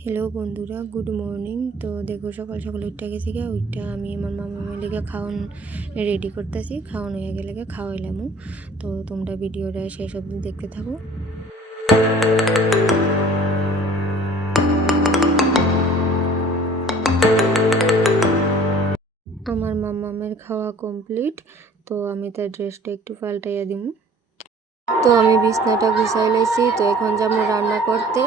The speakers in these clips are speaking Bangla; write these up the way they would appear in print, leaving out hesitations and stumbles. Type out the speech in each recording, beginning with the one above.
হ্যালো বন্ধুরা, গুড মর্নিং। তো দেখো সকাল সকাল উঠে গেছি গা, ওইটা আমি আমার মামার লেগে খাওয়ান রেডি করতেছি। খাওয়ানো হয়ে গেলে খাওয়াইলাম। তো তোমরা ভিডিওটা শেষ অবধি দেখতে থাকো। আমার মামামের খাওয়া কমপ্লিট। তো আমি তার ড্রেসটা একটু পাল্টাইয়া দিব। তো আমি বিছনাটা গুছাই লাইছি। তো এখন যাবো রান্না করতে।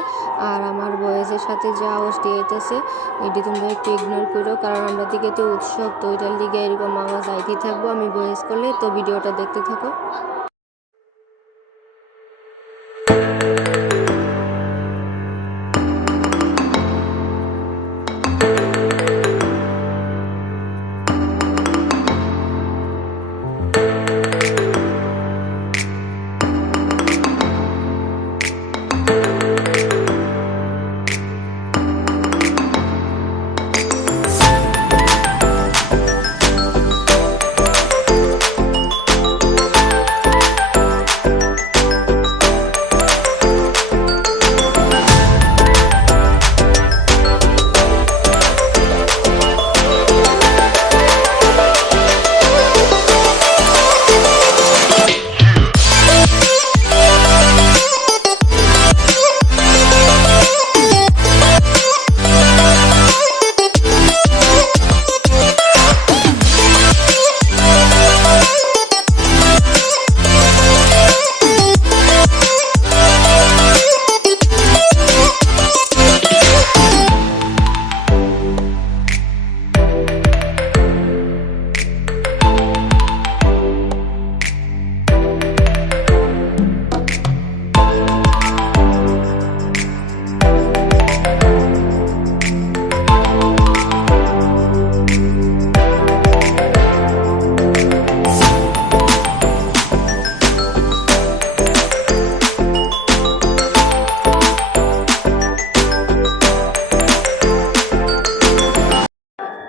আর আমার বয়সের সাথে যে আওয়াজ দিয়েছে এটি তোমরা একটু ইগনোর করো, কারণ আমরা দিকে তো উৎসব, তো ওইটার দিকে এরকম আওয়াজ আইতেই থাকবো আমি বয়স করলে। তো ভিডিওটা দেখতে থাকো।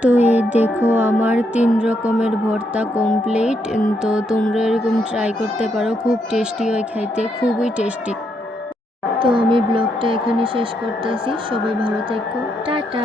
তো এই দেখো আমার 3 রকমের ভর্তা কমপ্লিট। তো তোমরা এরকম ট্রাই করতে পারো, খুব টেস্টি হয় খাইতে, খুবই টেস্টি। তো আমি ব্লগটা এখানে শেষ করতেছি। সবাই ভালো থেকো, টাটা।